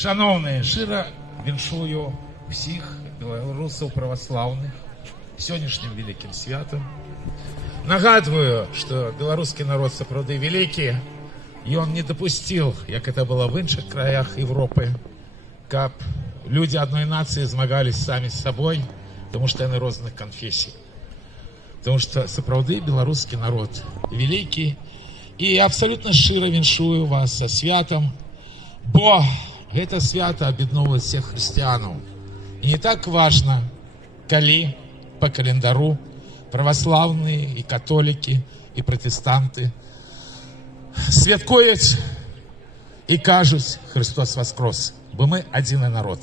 Шановні, щиро віншую всіх білорусів православних сьогоднішнім великим святом. Нагадываю, что белорусский народ сапраўды великий, и он не допустил, как это было в іншых краях Европы, как люди одной нации змагались сами с собой, потому что они разных конфессий. Потому что сапраўды белорусский народ великий, и я абсолютно широ віншую вас со святом, бо это свято об'єднує всех христианов. И не так важно, коли по календару православные и католики, и протестанты святкують и кажуть «Христос воскрес», бо мы один народ.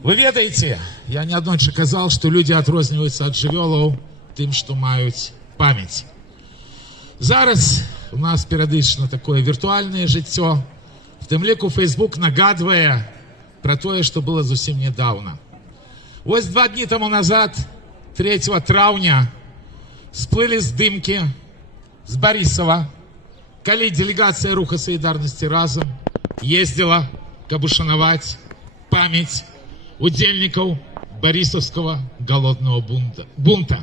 Вы ведаете, я неоднойчы казал, что люди адрозніваюцца ад жывёлаў тым, што маюць памяць. Зараз у нас перыядычна такое віртуальнае жыццё, в тым ліку Facebook нагадвае про тое, што было зусім недавно. Вось 2 дні тому назад, 3 траўня, сплылі здымкі з Барисова, калі делегация Руха Солидарности разом ездила, каб ушанаваць памяць удзельнікаў Борисовского голодного бунта.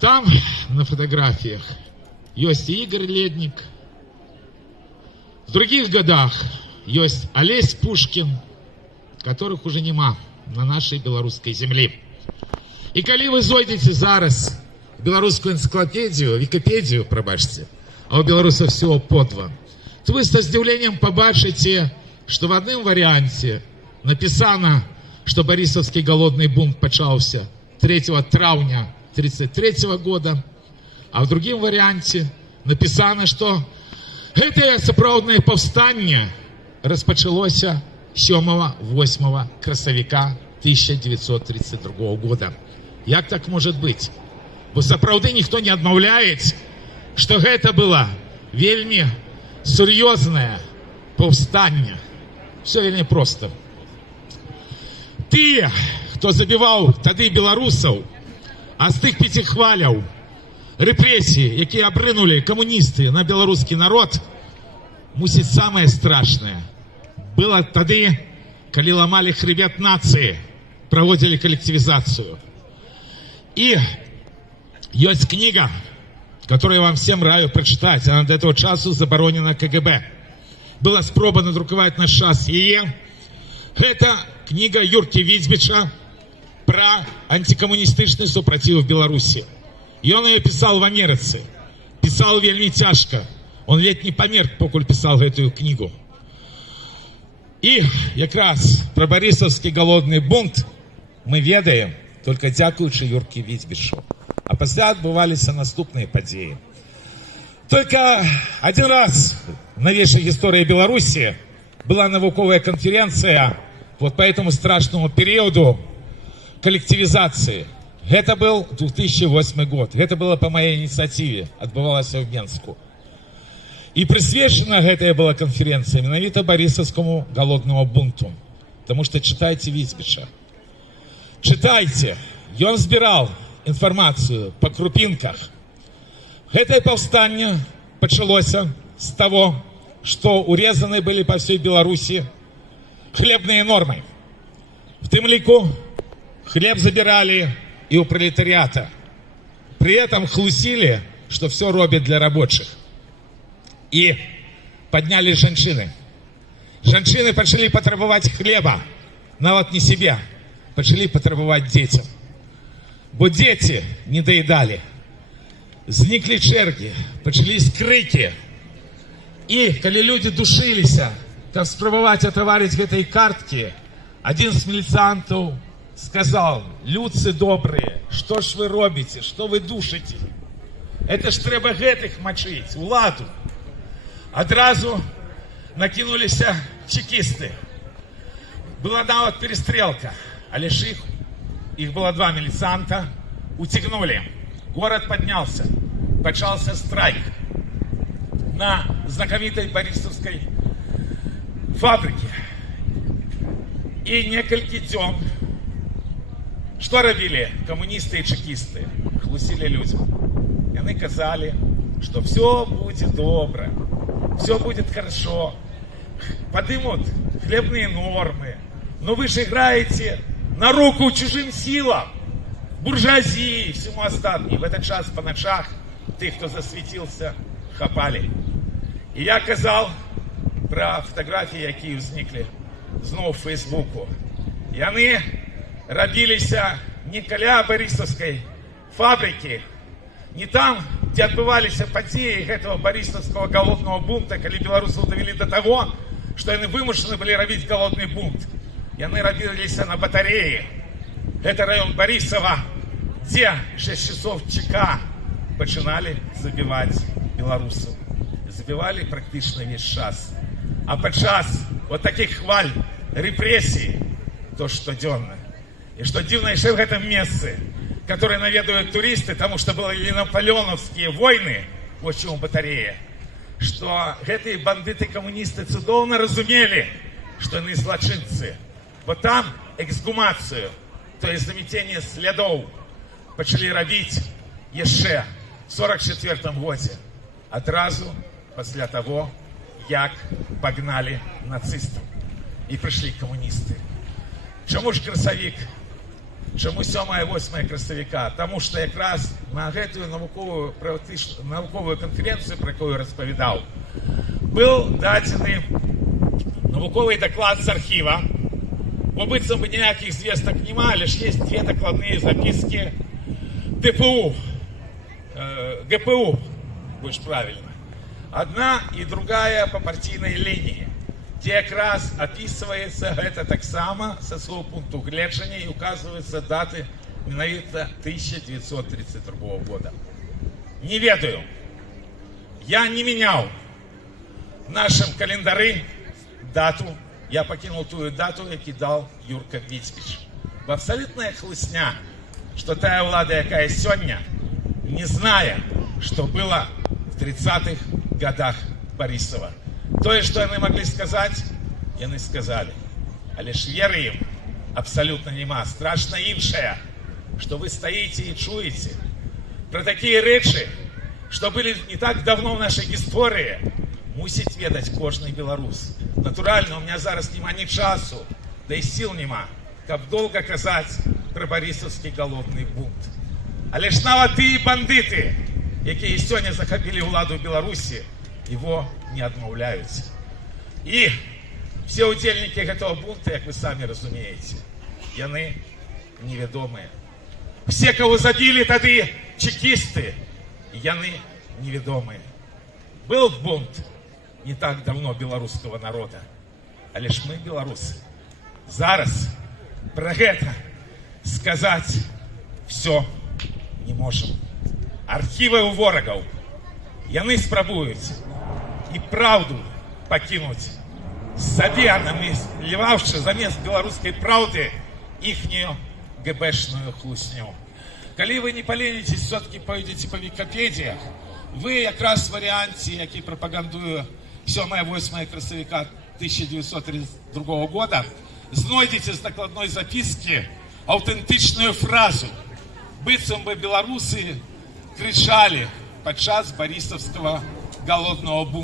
Там на фотографиях есть и Игорь Ледник. В других годах есть Олесь Пушкин, которых уже нема на нашей белорусской земле. И коли вы зайдете зараз в белорусскую энциклопедию, Википедию, пробачьте, а у белорусов всего по 2, то вы с удивлением побачите, что в одном варианте написано, что Борисовский голодный бунт пачаўся 3 траўня 1933 года, а в другом варианте написано, что гэтае сапраўднае паўстанне распачалося 7-8 красавіка 1932 года. Як так может быть? Бо сапраўды никто не адмаўляет, что гэта было вельми сур'ёзнае паўстанне. Все вельми просто. Тыя, хто забіваў тады беларусаў, а з тых пяцихваляў рэпрэсіі, якія абрынулі камуністы на беларускі народ, мусіць самае страшнае было тады, калі ламалі хребет нацыі, праводзілі калективизацию. И есть книга, которую я вам всем раю прочитать. Она до этого часу заборонена КГБ. Была спроба надруковать на час ее. Это книга Юрки Візьбіча про антикоммунистичный супротив в Беларуси. И он ее писал в Америце. Писал вельми тяжко. Он ведь не помер, покуль писал эту книгу. И как раз про Борисовский голодный бунт мы ведаем только дзякуючы Юрке Візьбічу. А пасля адбываліся наступныя падзеі. Только один раз в новейшей истории Беларуси была навуковая конференция вот по этому страшному периоду коллективизации. Это был 2008 год. Это было по моей инициативе. Отбывалось в Менску. И присвящена гэтая была конференция менавіта Борисовскому голодному бунту. Потому что читайте Візьбіча. Читайте. И он збирал информацию по крупинках. Это повстание началось с того, что урезаны были по всей Беларуси хлебные нормы. В тем лику хлеб забирали и у пролетариата. При этом хлусили, что все робят для рабочих. И подняли женщины. Женщины начали потребовать хлеба, но вот не себе, начали потребовать детям. Бо дети не доедали. Зникли черги, почались крики. И, когда люди душились, каб спробовать отоварить этой картки, один из милициантов сказал: «Людцы добрые, что ж вы робите, что вы душите? Это ж треба гэтых мочить, уладу». Одразу накинулись чекисты. Была нават перестрелка, але ж их было 2 милицианта, утекнули. Город поднялся, начался страйк на знакомитой Борисовской фабрике. И несколько дён, что робили коммунисты и чекисты? Хлусили людям. И они казали, что все будет добро, все будет хорошо. поднимут хлебные нормы. Но вы же играете на руку чужим силам, буржуазии и всему остатку. И в этот час по ночах тих, хто засвітився, хапали. І я казав про фотографії, які зникли знову в Фейсбуку. І вони робилися не каля Борисовської фабрики, не там, где отбывались подеи этого борисовского голодного бунта, когда белорусов довели до того, что они вымушены были робить голодный бунт. И они робились на батарее. Это район Борисова, где 6 часов ЧК починали забивать белорусов. Забивали практично весь час. А под час вот таких хваль, репрессий, то штоденно. И что дивно еще в этом месте, которые наведывают туристы, потому что были наполеоновские войны, вот чему батарея, что эти бандиты-коммунисты цудовно разумели, что они злочинцы. Вот там эксгумацию, то есть заметение следов, почали робить еще в 44-м году, одразу после того, як погнали нацистов и пришли коммунисты. Чому ж красавік? Чому 7-8 красавіка? Тому що якраз на цю наукову конференцію, про яку я розповідав, був дадений науковий доклад з архіва. Побыцем бы ніяких звесток нема, лишь есть две докладные записки ГПУ, будешь правильно. Одна и другая по партийной линии. Где якраз описывается это так само со своего пункту гледжання и указываются даты менавіта 1932 года. Не ведаю. Я не менял в нашем календаре дату. Я покинул ту дату, яку дал Юрка Вицкевич. Бо абсолютная хлысня, что та влада, якая сегодня, не зная, что было в 30-х годах Борисова. То, что они могли сказать, и они сказали. А лишь веры им абсолютно нема. Страшно іншее, что вы стоите и чуете про такие речи, что были не так давно в нашей истории, мусить ведать кожный белорус. Натурально, у меня зараз нема ні часу, да и сил нема, как долго казать про борисовский голодный бунт. А лишь нават ті бандиты, які сьогодні захопили владу в Беларуси, его не отмовляются. И все удельники этого бунта, как вы сами разумеете, яны неведомые. Все, кого забили тады чекисты, яны неведомые. Был бунт не так давно белорусского народа, а лишь мы, белорусы, зараз про это сказать все не можем. Архивы у ворогов, яны спрабуют и правду покинуть, собі намалявавши замест белорусской правды ихнюю ГБшную хлусню. Коли вы не поленитесь, все-таки пойдете по Википедиях, вы якраз в варианте, який пропагандує 7-8 красавіка 1932 года, знойдете з докладной записки аутентичную фразу. Быцем бы белорусы кричали подчас борисовского голодного бунта.